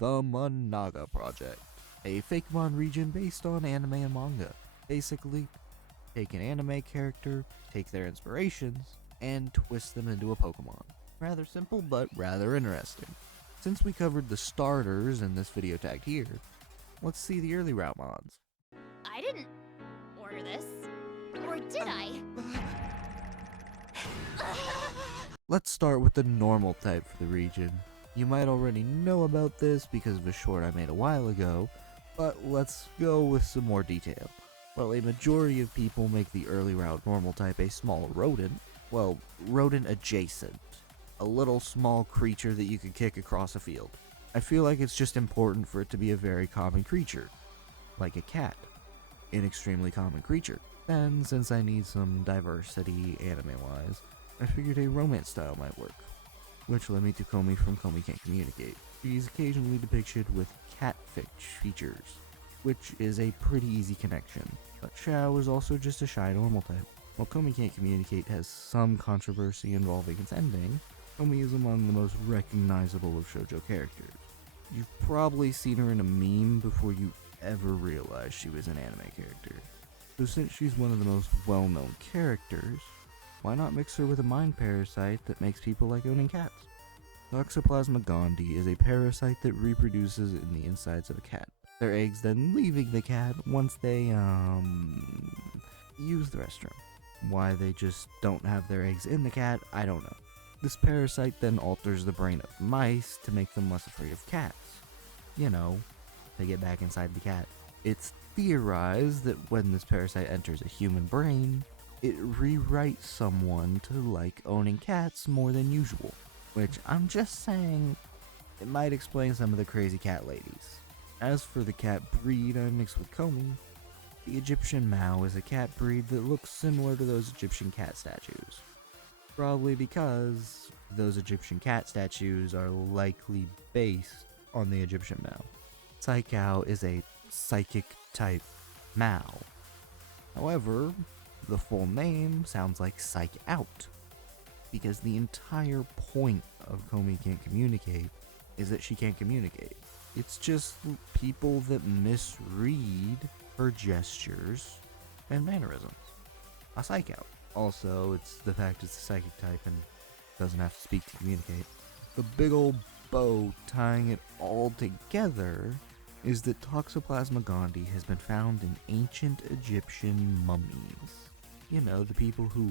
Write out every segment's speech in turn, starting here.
the Managa Project, a Fakemon region based on anime and manga. Basically, take an anime character, take their inspirations, and twist them into a Pokémon. Rather simple, but rather interesting. Since we covered the starters in this video tag here, let's see the early route mons. I didn't order this. Or did I? Let's start with the normal type for the region. You might already know about this because of a short I made a while ago, but let's go with some more detail. While a majority of people make the early route normal type a small rodent, well, rodent adjacent. A little small creature that you can kick across a field. I feel like it's just important for it to be a very common creature, like a cat, an extremely common creature. Then, since I need some diversity anime-wise, I figured a romance style might work, which led me to Komi from Komi Can't Communicate. She's occasionally depicted with catfish features, which is a pretty easy connection, but Xiao is also just a shy normal type. While Komi Can't Communicate has some controversy involving its ending, Komi is among the most recognizable of shoujo characters. You've probably seen her in a meme before you ever realized she was an anime character. So since she's one of the most well-known characters, why not mix her with a mind parasite that makes people like owning cats? Toxoplasma gondii is a parasite that reproduces in the insides of a cat. Their eggs then leaving the cat once they, use the restroom. Why they just don't have their eggs in the cat, I don't know. This parasite then alters the brain of mice to make them less afraid of cats. You know, they get back inside the cat. It's theorized that when this parasite enters a human brain, it rewrites someone to like owning cats more than usual. Which, I'm just saying, it might explain some of the crazy cat ladies. As for the cat breed I mixed with Komi, the Egyptian Mao is a cat breed that looks similar to those Egyptian cat statues. Probably because those Egyptian cat statues are likely based on the Egyptian Mao. Psychow is a psychic type Mao. However, the full name sounds like Psych Out, because the entire point of Komi Can't Communicate is that she can't communicate. It's just people that misread her gestures and mannerisms. A Psych Out. Also, it's the fact it's a psychic type and doesn't have to speak to communicate. The big old bow tying it all together is that Toxoplasma gondii has been found in ancient Egyptian mummies. You know, the people who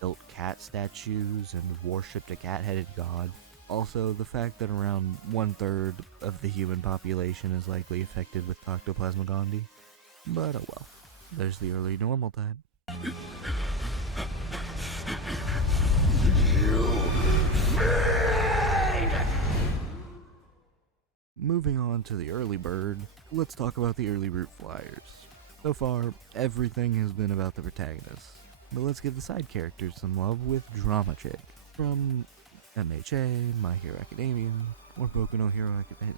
built cat statues and worshipped a cat-headed god. Also, the fact that around 1/3 of the human population is likely affected with Toxoplasma gondii. But oh well. There's the early normal type. Moving on to the early bird, let's talk about the early route flyers. So far, everything has been about the protagonist, but let's give the side characters some love with Drama Chick from MHA, My Hero Academia, or Boku no Hero Academia.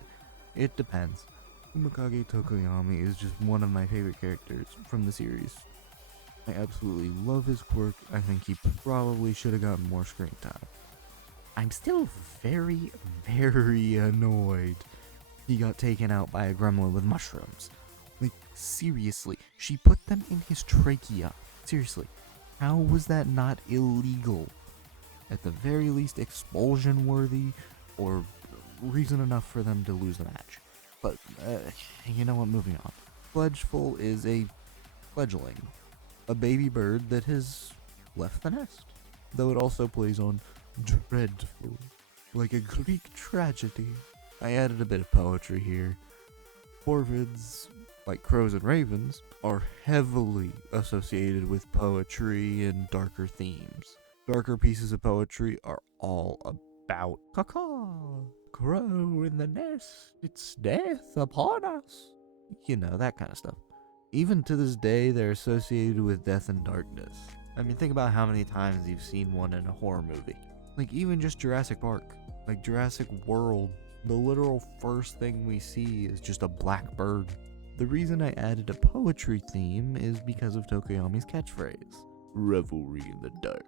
It depends. Umakage Tokoyami is just one of my favorite characters from the series. I absolutely love his quirk. I think he probably should have gotten more screen time. I'm still very, very annoyed he got taken out by a gremlin with mushrooms. Like, seriously, she put them in his trachea. Seriously, how was that not illegal? At the very least, expulsion worthy, or reason enough for them to lose the match. But, you know what, moving on. Fledgeful is a fledgling, a baby bird that has left the nest. Though it also plays on dreadful, like a Greek tragedy. I added a bit of poetry here. Corvids, like crows and ravens, are heavily associated with poetry and darker themes. Darker pieces of poetry are all about caw-caw, crow in the nest, it's death upon us. You know, that kind of stuff. Even to this day, they're associated with death and darkness. I mean, think about how many times you've seen one in a horror movie. Like, even just Jurassic Park. Like, Jurassic World. The literal first thing we see is just a black bird. The reason I added a poetry theme is because of Tokoyami's catchphrase, revelry in the dark.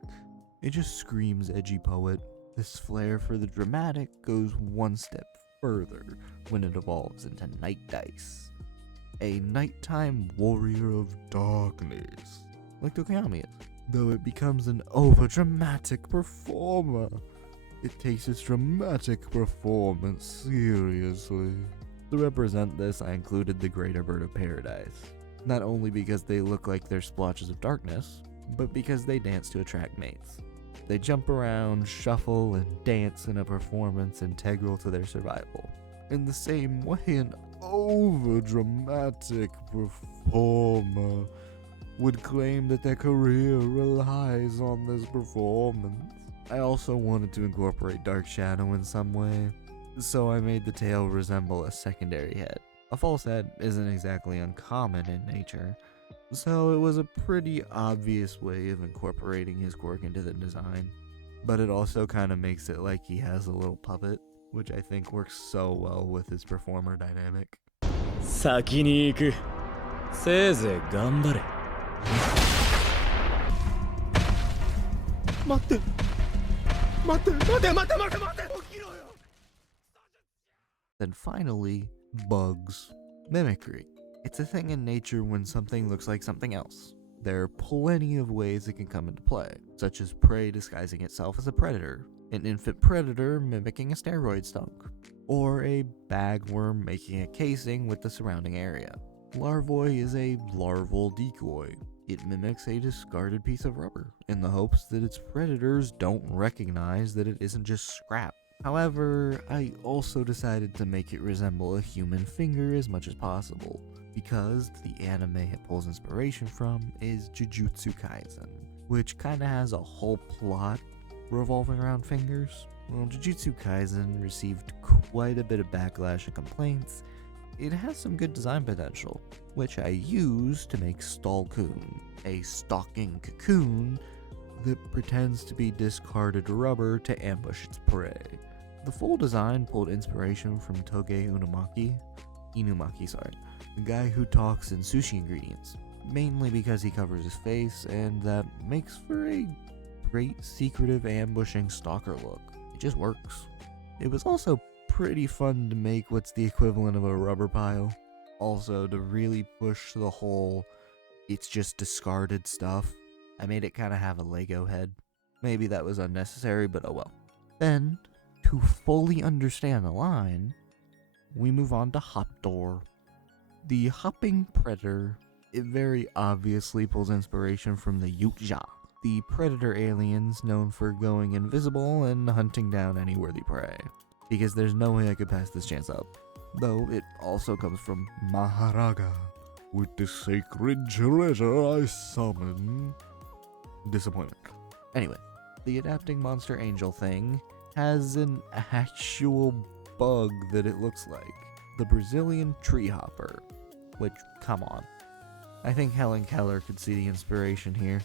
It just screams edgy poet. This flair for the dramatic goes one step further when it evolves into Night Dice, a nighttime warrior of darkness, like Tokuyami is. Though it becomes an over-dramatic performer, it takes its dramatic performance seriously. To represent this, I included the Greater Bird of Paradise, not only because they look like they're splotches of darkness, but because they dance to attract mates. They jump around, shuffle, and dance in a performance integral to their survival. In the same way, an over-dramatic performer would claim that their career relies on this performance. I also wanted to incorporate Dark Shadow in some way, so I made the tail resemble a secondary head. A false head isn't exactly uncommon in nature, so it was a pretty obvious way of incorporating his quirk into the design. But it also kind of makes it like he has a little puppet, which I think works so well with his performer dynamic. 先に行く。せいぜい頑張れ。待って。待って。待て。起きろよ。 Then finally, bugs. Mimicry. It's a thing in nature when something looks like something else. There are plenty of ways it can come into play, such as prey disguising itself as a predator, an infant predator mimicking a steroid stunk, or a bagworm making a casing with the surrounding area. Larvoy is a larval decoy. It mimics a discarded piece of rubber, in the hopes that its predators don't recognize that it isn't just scrap. However, I also decided to make it resemble a human finger as much as possible, because the anime it pulls inspiration from is Jujutsu Kaisen, which kinda has a whole plot revolving around fingers. Well, Jujutsu Kaisen received quite a bit of backlash and complaints. It has some good design potential, which I used to make Stalkoon, a stalking cocoon that pretends to be discarded rubber to ambush its prey. The full design pulled inspiration from Toge Inumaki, the guy who talks in sushi ingredients, mainly because he covers his face, and that makes for a great secretive ambushing stalker look. It just works. It was also pretty fun to make what's the equivalent of a rubber pile. Also, to really push the whole it's just discarded stuff, I made it kind of have a Lego head. Maybe that was unnecessary, but oh well. Then, to fully understand the line, we move on to Hopdor. The hopping predator, it very obviously pulls inspiration from the Yutja, the predator aliens known for going invisible and hunting down any worthy prey, because there's no way I could pass this chance up. Though it also comes from Maharaga, with the sacred treasure I summon. Disappointment. Anyway, the adapting monster angel thing has an actual bug that it looks like. The Brazilian tree hopper. Which, come on. I think Helen Keller could see the inspiration here.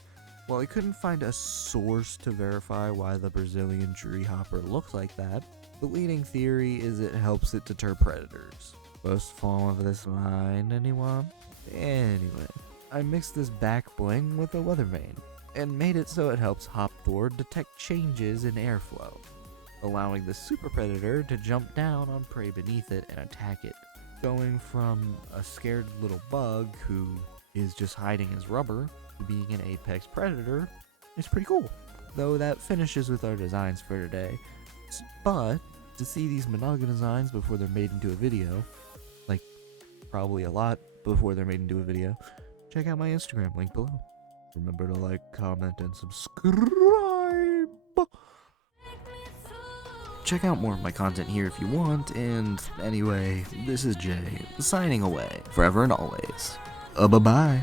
While I couldn't find a source to verify why the Brazilian tree hopper looks like that, the leading theory is it helps it deter predators. First form of this line, anyone? Anyway, I mixed this back bling with a weather vane, and made it so it helps Hopdor detect changes in airflow, allowing the super predator to jump down on prey beneath it and attack it. Going from a scared little bug who is just hiding his rubber to being an apex predator is pretty cool. Though that finishes with our designs for today. But to see these Managa designs before they're made into a video, like probably a lot before they're made into a video, check out my Instagram, link below. Remember to like, comment, and subscribe. Check out more of my content here if you want, and anyway, this is Jay, signing away, forever and always. Bye-bye.